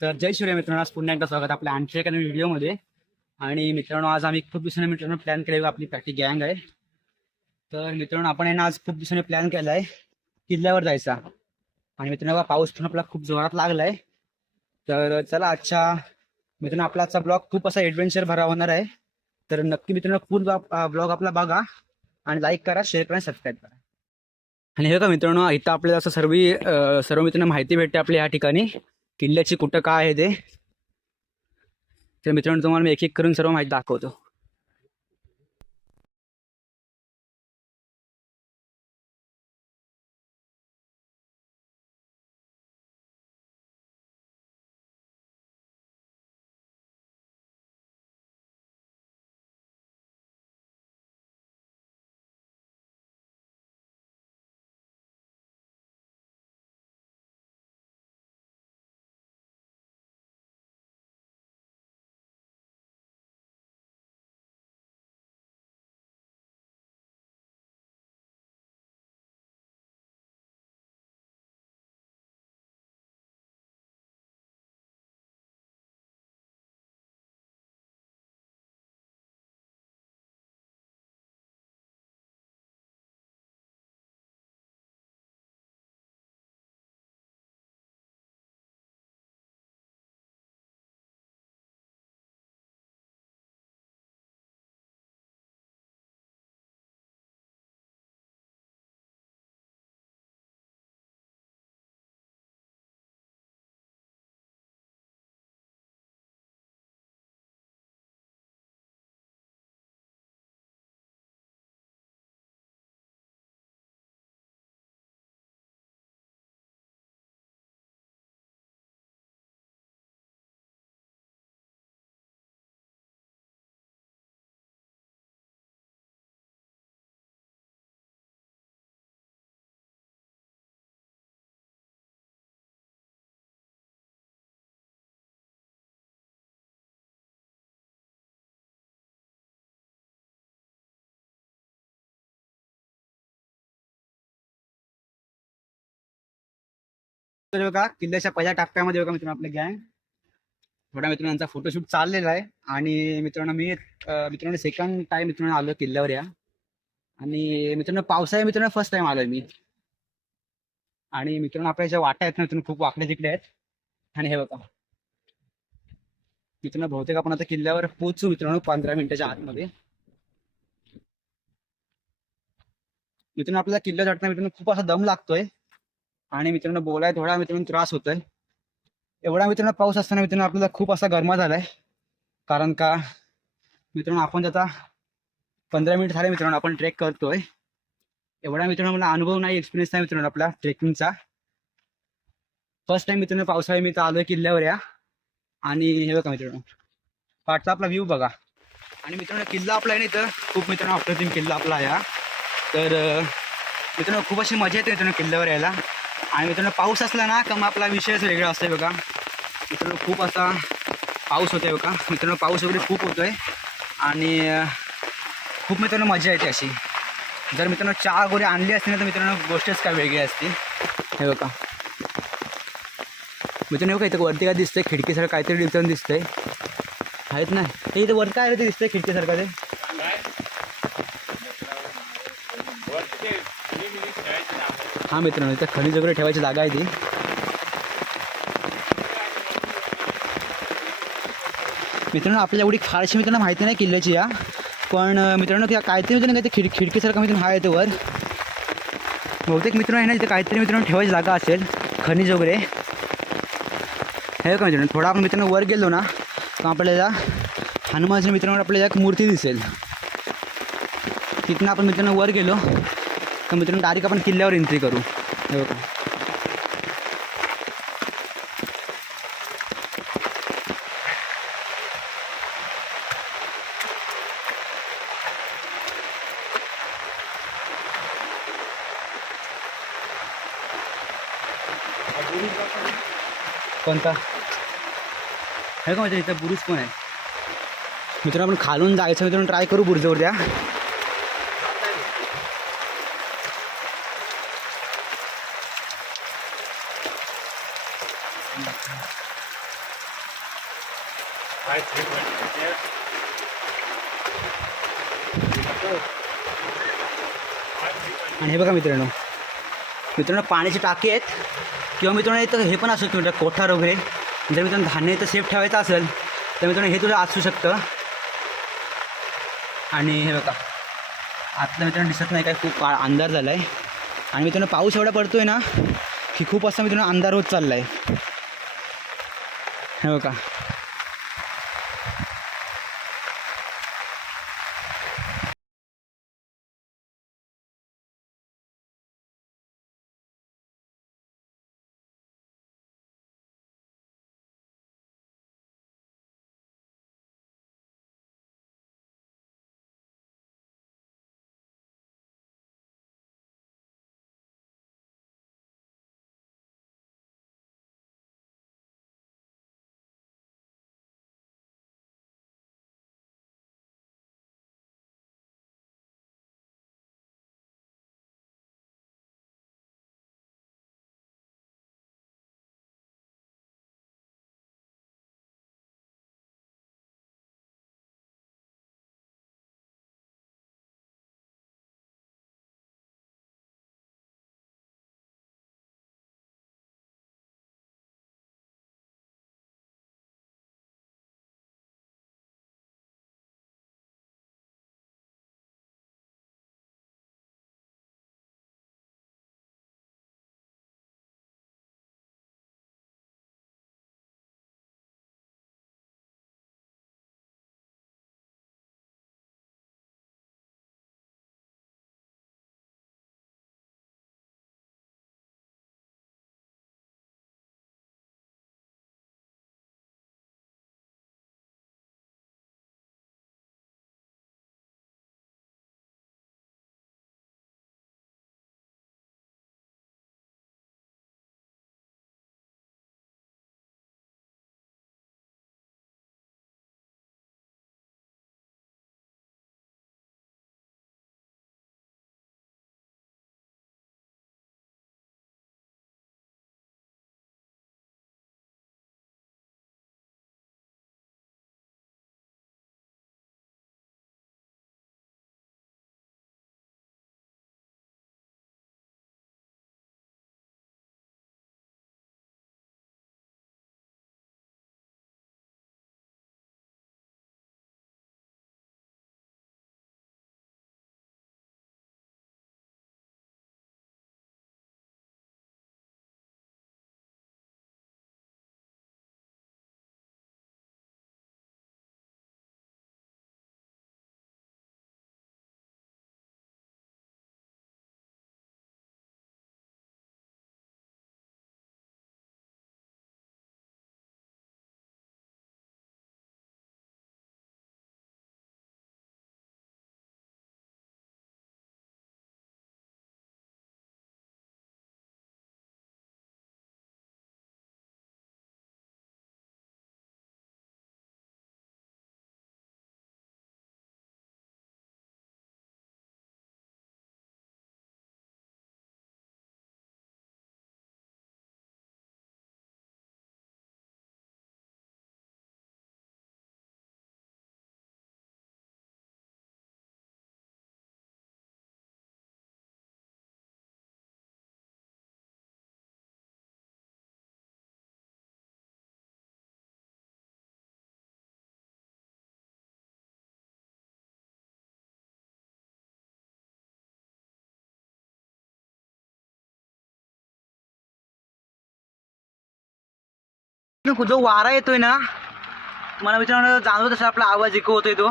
तर जय सूर्य मित्रांनो आज पुन्हा एकदा स्वागत आपल्या आणखी एका नवीन व्हिडिओमध्ये. आणि मित्रांनो आज आम्ही खूप दिवसांनी मित्रांनो प्लॅन केले आपली पॅटी गँग आहे. तर मित्रांनो आपण यांना आज खूप दिवसांनी प्लॅन केला आहे किल्ल्यावर जायचा. आणि मित्रांनो पाऊस पण आपला खूप जोरात लागलाय. तर चला आजच्या मित्रांनो आपला आजचा ब्लॉग खूप असा एडव्हेंचर भरा होणार आहे. तर नक्की मित्रांनो पूर्ण ब्लॉग आपला बघा. आणि लाईक करा शेअर करा सबस्क्राईब करा. आणि हे का मित्रांनो इथं आपल्याला असं सर्व सर्व मित्रांनो माहिती भेटते आपल्या या ठिकाणी किल्ल्याची कुठं काय आहे ते. तर मित्रांनो तुम्हाला मी एक एक करून सर्व माहिती दाखवतो. तर बघा किल्ल्याच्या पहिल्या टप्प्यामध्ये बघा मित्रांनो आपले गँग थोड्या मित्रांचा फोटोशूट चाललेला आहे. आणि मित्रांनो मी मित्रांनो सेकंड टाइम मित्रांनो आलो किल्ल्यावर या. आणि मित्रांनो पावसाळ्या मित्रांनो फर्स्ट टाइम आलोय मी. आणि मित्रांनो आपल्या ज्या वाटा आहेत ना मित्रांनो खूप वाकडे तिकडे आहेत. आणि हे बघा. मित्रांनो बहुतेक आपण आता किल्ल्यावर पोहोचू मित्रांनो पंधरा मिनिटाच्या आतमध्ये. मित्रांनो आपल्याला किल्ल्यावर चढताना मित्रांनो खूप असा दम लागतोय. आणि मित्रांनो बोलाय थोडा मित्रांनो त्रास होतोय. एवढा मित्रांनो पाऊस असताना मित्रांनो आपल्याला खूप असा गरमा झालाय. कारण का मित्रांनो आपण आता पंधरा मिनिट झाले मित्रांनो आपण ट्रेक करतोय. एवढा मित्रांनो मला अनुभव नाही एक्सपिरियन्स नाही मित्रांनो आपला ट्रेकिंगचा फर्स्ट टाइम मित्रांनो पावसाळ्या मी तर आलोय किल्ल्यावर या. आणि हे बघा मित्रांनो पाठचा आपला व्ह्यू बघा. आणि मित्रांनो किल्ला आपला आहे नाही तर खूप मित्रांनो अप्रतिम किल्ला आपला या तर मित्रांनो खूप अशी मजा येते मित्रांनो किल्ल्यावर यायला. आणि मित्रांनो पाऊस असला ना का मग आपला विषयच वेगळा असतोय बघा. मित्रांनो खूप असा पाऊस होतोय बघा. मित्रांनो पाऊस वगैरे खूप होतोय. आणि खूप मित्रांनो मजा येते अशी. जर मित्रांनो चहा वगैरे आणली असती ना तर मित्रांनो गोष्टच काय वेगळी असते. हे बघा. मित्रांनो बघा इथं वरती काय दिसतंय? खिडकीसारखं काहीतरी मित्रांनो दिसतंय. आहेत ना? ते इथं वरती काय ते दिसतंय? खिडकीसारखं ते? हा मित्रांनो इथं खनिज वगैरे ठेवायची जागा आहे ती. मित्रांनो आपल्याला एवढी फारशी मित्रांनो माहिती नाही किल्ल्याची या. पण मित्रांनो त्या काहीतरी मित्रांनो काही खिड खिडकीसारखं मित्रांनो हा येते वर. बहुतेक मित्रांनो आहे ना इथे काहीतरी मित्रांनो ठेवायची जागा असेल खनिज वगैरे. हे का मित्रांनो थोडा आपण मित्रांनो वर गेलो ना तर आपल्याला हनुमानच्या मित्रांनो आपल्याला एक मूर्ती दिसेल. तिथनं आपण मित्रांनो वर गेलो. तर मित्रांनो डायरेक्ट आपण किल्ल्यावर एंट्री करू. हे बघा. कोणता? हे का म्हणजे इथं बुरुज पण आहे. मित्रांनो आपण खालून जायचं मित्रांनो ट्राय करू बुरुजावर द्या आणि हे बघा मित्रांनो. मित्रांनो पाण्याची टाकी आहेत. किंवा मित्रांनो इथं हे पण असू शकतं म्हणजे कोठार वगैरे. जर मित्रांनो धान्य इथं सेफ ठेवायचं असेल तर मित्रांनो हे तुझं असू शकतं. आणि हे बघा. आता मित्रांनो दिसत नाही काय खूप अंधार झाला आहे आणि मित्रांनो पाऊस एवढा पडतो आहे ना की खूप असा मित्रांनो अंधार होत चालला आहे हे बघा. जो वारा येतोय ना मला मित्रांनो जाणवत असेल आपला आवाज इको होतोय तो.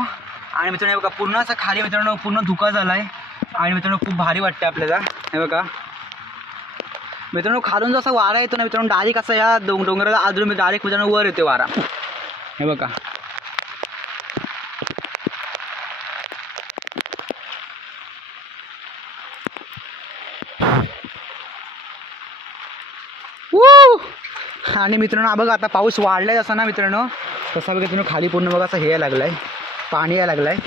आणि मित्रांनो हे बघा पूर्ण असा खाली मित्रांनो पूर्ण धुका झालाय. आणि मित्रांनो खूप भारी वाटते आपल्याला. हे बघा. मित्रांनो खालून असा वारा येतो ना मित्रांनो डायरेक्ट असा या डोंगराला आजून डायरेक्ट मित्रांनो वर येतो वारा. हे बघा Woo! आणि मित्रांनो बघा आता पाऊस वाढलाय असा ना मित्रांनो तसा बघा तुम्ही खाली पूर्ण बघा असं हे यायला लागलाय पाणी यायला लागलाय.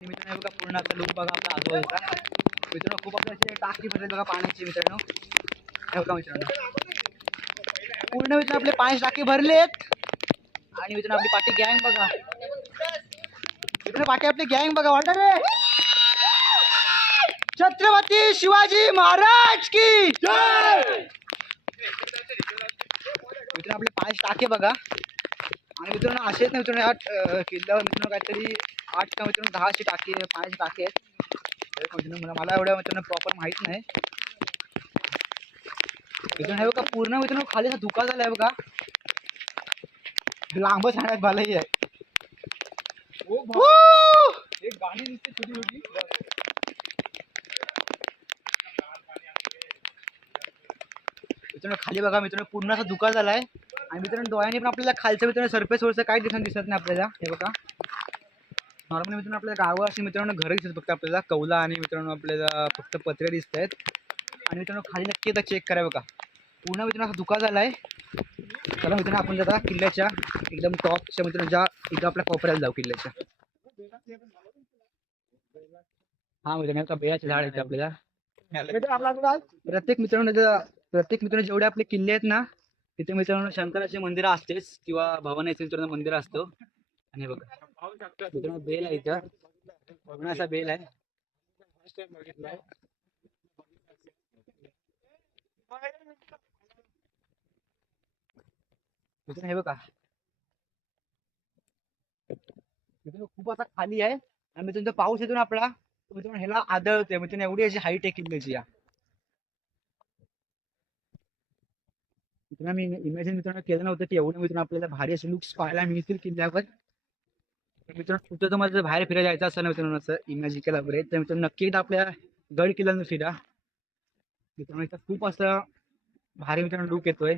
मित्रांनो हे बघा पूर्ण आपला लुक बघा आपला आजूबाजूचा मित्रांनो खूप आपल्या असे टाकी भरले बघा पाण्याची मित्रांनो. हे बघा मित्रांनो. पूर्ण मित्रांनो आपले पाच टाकी भरलेत. आणि मित्रांनो आपली पाठी गँग बघा. मित्रांनो पाठी आपली गँग बघा वाटत रे. छत्रपती शिवाजी महाराज की मित्रांनो आपले पाच टाके बघा. आणि मित्रांनो असेच ना मित्रांनो या किल्ल्यावर मित्रांनो काहीतरी आठ का मित्रांनो दहाची टाकी पाच टाके आहेत. मला मला एवढ्या मित्रांनो प्रॉपर माहीत नाही. मित्रांनो हे बघा पूर्ण मित्रांनो खाली धुका झालाय बघा. लांबच सांगण्यात भलाही आहे! एक गाडी दिसते छोटी छोटी मित्रांनो खाली बघा मित्रांनो पूर्ण असा धुका झालाय. आणि मित्रांनो डोळ्याने पण आपल्याला खालचं मित्रांनो सरफेस वरचं काही दिसत दिसत नाही आपल्याला. हे बघा. नॉर्मली मित्रांनो आपल्या गावं अशी मित्रांनो घरं दिसत फक्त आपल्याला. कौला आणि मित्रांनो आपल्याला फक्त पत्रे दिसत आहेत आणि मित्रांनो खाली नक्की आता चेक करावं बघा. पूर्ण मित्रांनो असा धुका झालाय. चला मित्रांनो आपण जाता किल्ल्याच्या एकदम टॉपच्या मित्रांनो ज्या इथं आपल्या कोपऱ्याला जाऊ किल्ल्याच्या. हा मित्रांनो आता बेयाचे झाड येते आपल्याला. प्रत्येक मित्रांनो प्रत्येक मित्रांनो जेवढे आपले किल्ले आहेत ना तिथे मित्रांनो शंकराचे मंदिर असतेच किंवा भवानीचे मित्रांनो मंदिर असतो. आणि बघा. मित्रांनो बेल आहे इथं. पूर्ण बेल आहे. मित्रांनो हे बघा. मित्रांनो खूप आता खाली आहे. आणि मित्रांनो पाऊस येतो ना आपला. तर मित्रांनो ह्याला आदळते म्हणजे मित्रांनो एवढी अशी हाईट आहे. किल्ल्याची या मित्रांनो मी इमॅजिन मित्रांनो केलं नव्हतं की एवढं मित्रांनो आपल्याला भारी असे लुक्स पाहायला मिळतील किल्ल्यावर. मित्रांनो कुठं तुम्हाला जर बाहेर फिरायला जायचं असं ना मित्रांनो असं इमॅजिन केला वगैरे तर मित्रांनो नक्की एकदा आपल्या गड किल्ल्यानं फिरा. मित्रांनो इथं खूप असं भारी मित्रांनो लुक येतोय.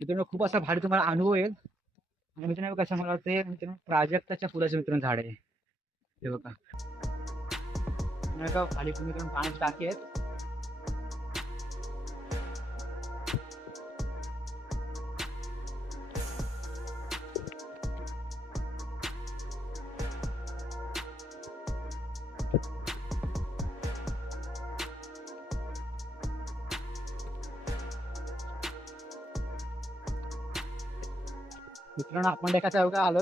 मित्रांनो खूप असा भारी तुम्हाला अनुभव येईल. आणि मित्रांनो कसं मला वाटतं मित्रांनो प्राजक्ताच्या फुलाचं मित्रांनो झाड आहे. हे बघा. नाही का खाली तुम्ही मित्रांनो पाण्याची टाकी आहेत. मित्रांनो आपण डेकाच्या बघा आलो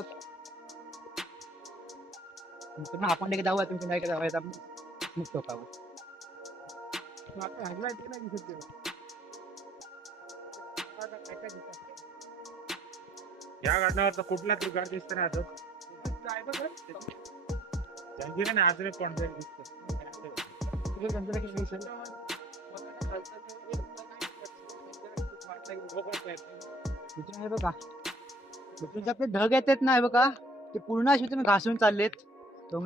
मित्रांनो आपण डेका जाऊया तुमच्या नाही का जाऊया. मुक्त या गाडण्यावर कुठला तरी गाडी दिसत नाही आता. जंजिरा नाही अजून एक कोणतरी दिसत. मित्रांनो हे बघा. आपले ढग येतात ना हे बघा. ते पूर्ण अशी तुम्ही घासून चाललेत. हे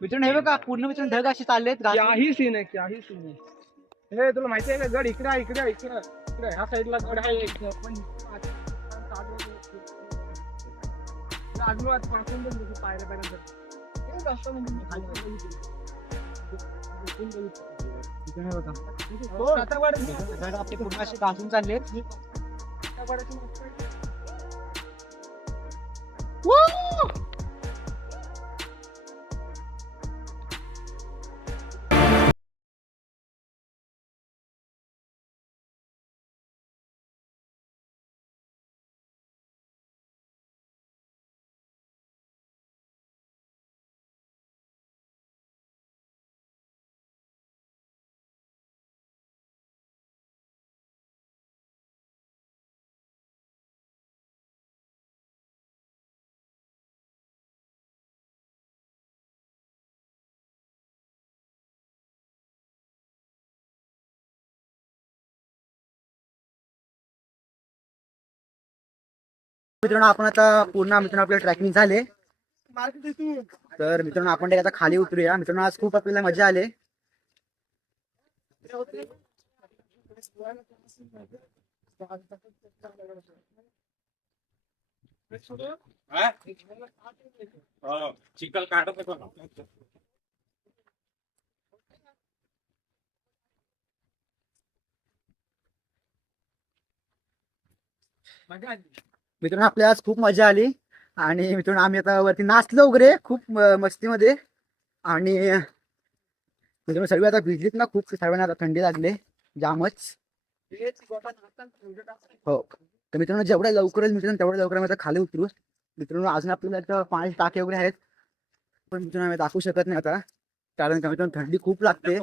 मित्रांनो हे बघा पूर्ण मित्रांनो ढग असे चाललेत काही सीन आहे काही सीन आहे. हे तुला माहिती आहे का? गड इकडे इकडे इकडे. इकडे ह्या साईडला गड आहे. पण अजून पायऱ्या पायऱ्या आपले पूर्ण असे घासून चालले आता मित्रांनो आपण आता पूर्ण मित्रांनो आपल्याला ट्रॅकिंग झाले. तर मित्रांनो आपण ते आता खाली उतरूया. मित्रांनो आज खूप आपल्याला मजा आली. चिकल काढत नको मित्रांनो आपल्या आज खूप मजा आली. आणि मित्रांनो आम्ही आता वरती नाचलो वगैरे खूप मस्तीमध्ये. आणि मित्रांनो सर्व आता भिजलीत ना खूप सर्वांना आता थंडी लागले. जामच. हो. तर मित्रांनो जेवढ्या लवकर मित्रांनो तेवढ्या लवकर आम्ही आता खाली उतरू. मित्रांनो अजून आपल्याला पाणी टाके वगैरे आहेत. पण मित्रांनो आम्ही दाखवू शकत नाही आता. कारण का मित्रांनो थंडी खूप लागते.